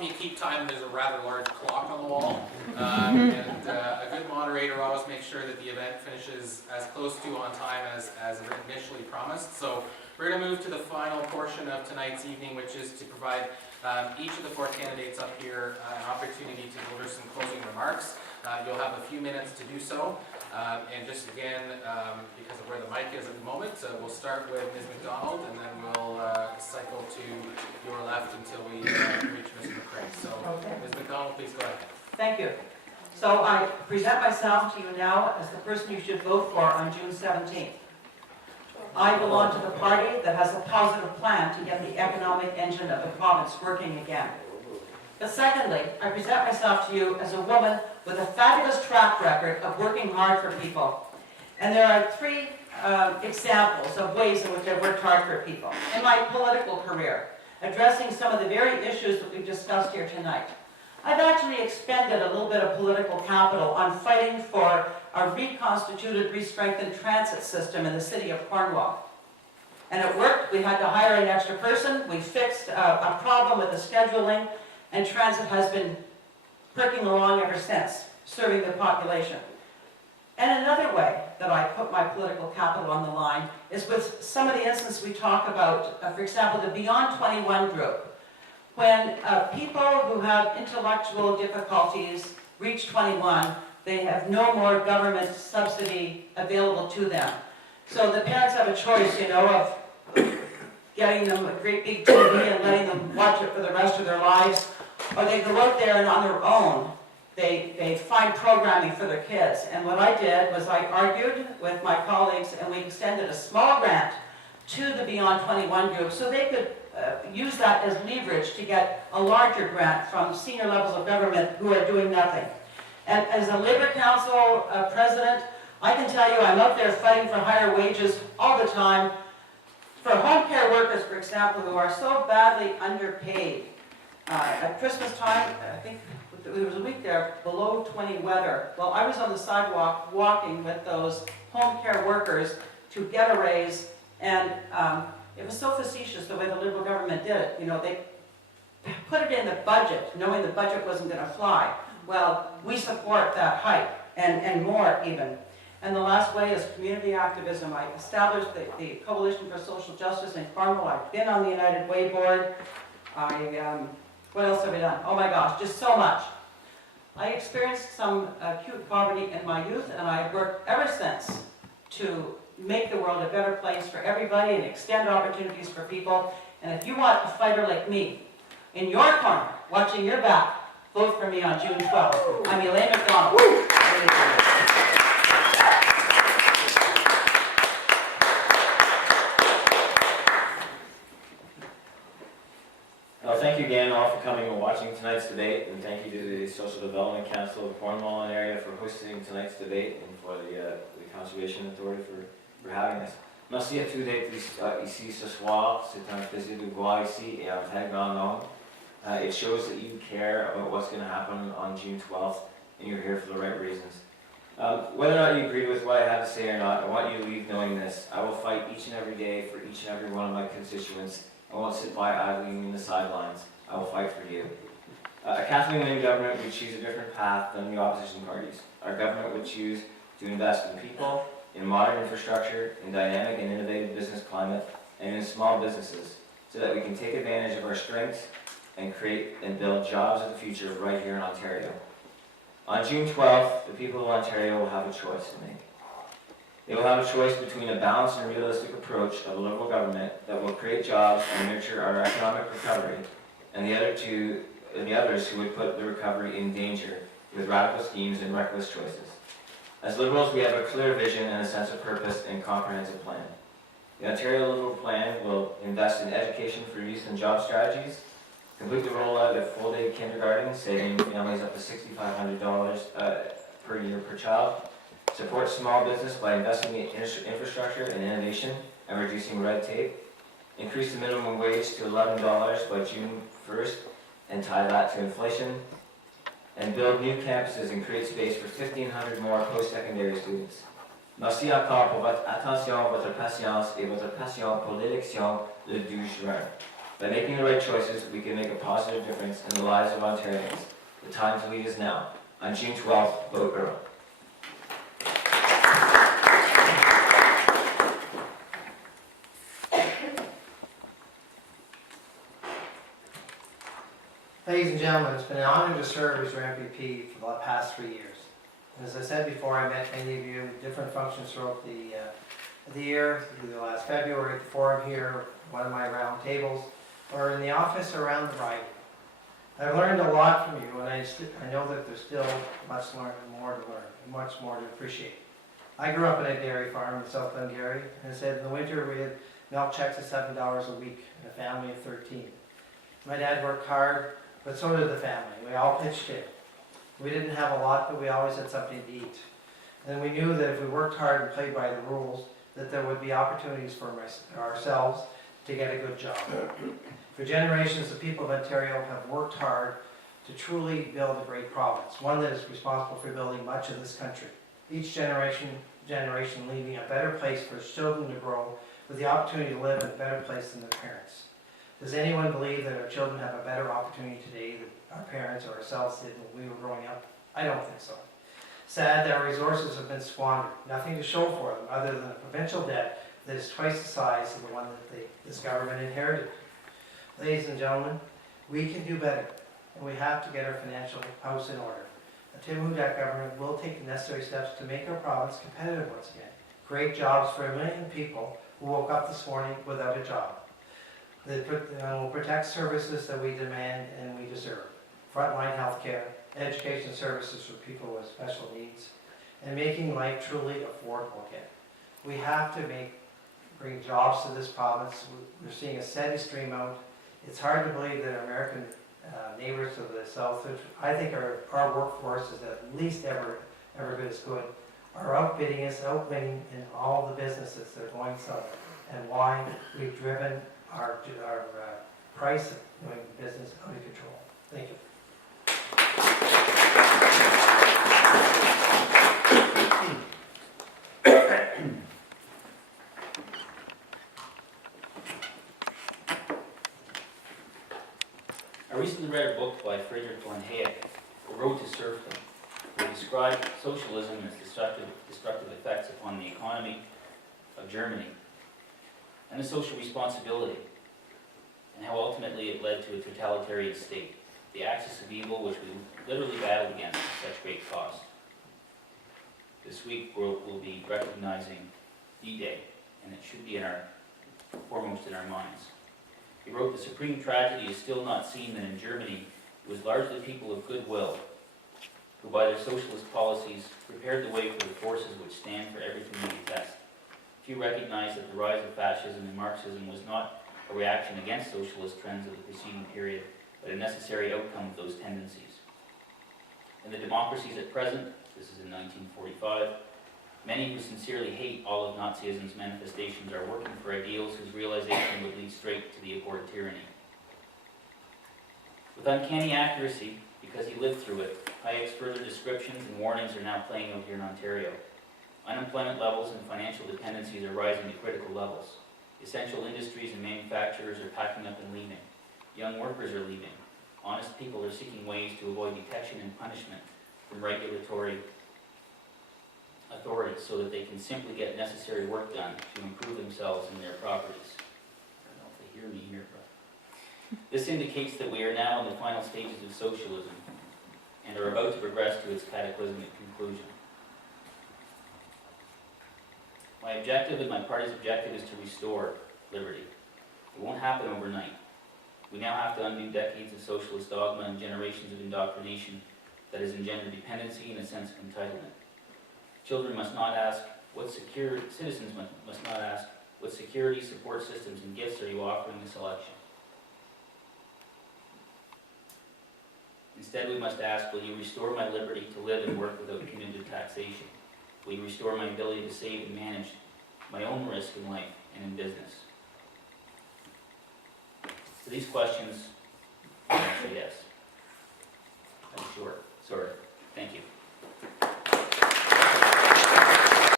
You keep time, there's a rather large clock on the wall, and a good moderator always makes sure that the event finishes as close to on time as initially promised. So we're going to move to the final portion of tonight's evening, which is to provide each of the four candidates up here an opportunity to deliver some closing remarks. You'll have a few minutes to do so, and just again, because of where the mic is at the moment, we'll start with Ms. McDonald, and then we'll cycle to your left until we reach Mr. McCrae. So, okay. Ms. McDonald, please go ahead. Thank you. So I present myself to you now as the person you should vote for on June 17th. I belong to the party that has a positive plan to get the economic engine of the province working again. But secondly, I present myself to you as a woman with a fabulous track record of working hard for people. And there are three examples of ways in which I've worked hard for people. In my political career, addressing some of the very issues that we've discussed here tonight. I've actually expended a little bit of political capital on fighting for a reconstituted, re-strengthened transit system in the city of Cornwall. And it worked. We had to hire an extra person. We fixed a problem with the scheduling, and transit has been perking along ever since, serving the population. And another way that I put my political capital on the line is with some of the instances we talk about, for example, the Beyond 21 group. When people who have intellectual difficulties reach 21, they have no more government subsidy available to them. So the parents have a choice, of getting them a great big TV and letting them watch it for the rest of their lives, or they go out there and on their own, they find programming for their kids. And what I did was I argued with my colleagues, and we extended a small grant to the Beyond 21 group so they could use that as leverage to get a larger grant from senior levels of government who are doing nothing. And as a Labour Council president, I can tell you I'm out there fighting for higher wages all the time. For home care workers, for example, who are so badly underpaid. At Christmas time, I think there was a week there, below 20 weather. Well, I was on the sidewalk walking with those home care workers to get a raise, and it was so facetious the way the Liberal government did it. They put it in the budget, knowing the budget wasn't going to fly. Well, we support that hike, and more even. And the last way is community activism. I established the Coalition for Social Justice in Cornwall. I've been on the United Way board. What else have I done? Oh my gosh, just so much. I experienced some acute poverty in my youth, and I've worked ever since to make the world a better place for everybody and extend opportunities for people. And if you want a fighter like me in your corner, watching your back, vote for me on June 12th. I'm Elaine McDonald. Thank you again all for coming and watching tonight's debate, and thank you to the Social Development Council of Cornwall and area for hosting tonight's debate, and for the Conservation Authority for having us. Merci à tous d'être ici ce soir. C'est un plaisir de vous voir ici et un très grand nombre. It shows that you care about what's going to happen on June 12th, and you're here for the right reasons. Whether or not you agree with what I have to say or not, I want you to leave knowing this. I will fight each and every day for each and every one of my constituents. I won't sit by idly in the sidelines. I will fight for you. A Kathleen-Wynne government would choose a different path than the opposition parties. Our government would choose to invest in people, in modern infrastructure, in dynamic and innovative business climate, and in small businesses, so that we can take advantage of our strengths and create and build jobs of the future right here in Ontario. On June 12th, the people of Ontario will have a choice to make. They will have a choice between a balanced and realistic approach of a Liberal government that will create jobs and nurture our economic recovery, and the others who would put the recovery in danger with radical schemes and reckless choices. As Liberals, we have a clear vision and a sense of purpose and comprehensive plan. The Ontario Liberal Plan will invest in education for youth and job strategies, complete the rollout of full-day kindergarten, saving families up to $6,500 per year per child, support small business by investing in infrastructure and innovation and reducing red tape, increase the minimum wage to $11 by June 1st and tie that to inflation, and build new campuses and create space for 1,500 more post-secondary students. Merci encore pour votre attention, votre patience et votre passion pour l'élection le 12 juin. By making the right choices, we can make a positive difference in the lives of Ontarians. The time to lead is now. On June 12th, vote Earl. Ladies and gentlemen, it's been an honor to serve as your MVP for the past 3 years. And as I said before, I met many of you at different functions throughout the year, through the last February at the forum here, one of my round tables, or in the office around the riding. I've learned a lot from you, and I know that there's still much more to learn, and much more to appreciate. I grew up on a dairy farm in South Glengarry, and I said in the winter we had milk checks of $7 a week and a family of 13. My dad worked hard, but so did the family. We all pitched in. We didn't have a lot, but we always had something to eat. And we knew that if we worked hard and played by the rules, that there would be opportunities for ourselves to get a good job. For generations, the people of Ontario have worked hard to truly build a great province, one that is responsible for building much of this country. Each generation leaving a better place for its children to grow with the opportunity to live in a better place than their parents. Does anyone believe that our children have a better opportunity today than our parents or ourselves did when we were growing up? I don't think so. Sad that our resources have been squandered, nothing to show for them other than a provincial debt that is twice the size of the one that this government inherited. Ladies and gentlemen, we can do better, and we have to get our financial house in order. The Tim Hudak government will take the necessary steps to make our province competitive once again, create jobs for 1 million people who woke up this morning without a job. They will protect services that we demand and we deserve. Frontline health care, education services for people with special needs, and making life truly affordable again. We have to bring jobs to this province. We're seeing a steady stream out. It's hard to believe that our American neighbors to the south, which I think our workforce is at least ever good as good, are outbidding us, outwinning in all the businesses that are going south, and why we've driven our price of doing business out of control. Thank you. I recently read a book by Friedrich von Hayek, A Road to Serfdom, who described socialism and its destructive effects upon the economy of Germany and the social responsibility, and how ultimately it led to a totalitarian state, the axis of evil which we literally battled against at such great cost. This week we'll be recognizing D-Day, and it should be foremost in our minds. He wrote, "The supreme tragedy is still not seen that in Germany it was largely people of goodwill who by their socialist policies prepared the way for the forces which stand for everything we detest. Few recognize that the rise of fascism and Marxism was not a reaction against socialist trends of the preceding period, but a necessary outcome of those tendencies. In the democracies at present," this is in 1945, "many who sincerely hate all of Nazism's manifestations are working for ideals whose realization would lead straight to the abhorred tyranny." With uncanny accuracy, because he lived through it, Hayek's further descriptions and warnings are now playing out here in Ontario. Unemployment levels and financial dependencies are rising to critical levels. Essential industries and manufacturers are packing up and leaving. Young workers are leaving. Honest people are seeking ways to avoid detection and punishment from regulatory authorities so that they can simply get necessary work done to improve themselves and their properties. I don't know if they hear me here, but this indicates that we are now in the final stages of socialism and are about to progress to its cataclysmic conclusion. My objective and my party's objective is to restore liberty. It won't happen overnight. We now have to undo decades of socialist dogma and generations of indoctrination that has engendered dependency and a sense of entitlement. Children must not ask citizens must not ask, what security, support systems, and gifts are you offering this election? Instead, we must ask, will you restore my liberty to live and work without punitive taxation? Will you restore my ability to save and manage my own risk in life and in business? To these questions, I answer yes. I'm short. Sorry. Thank you.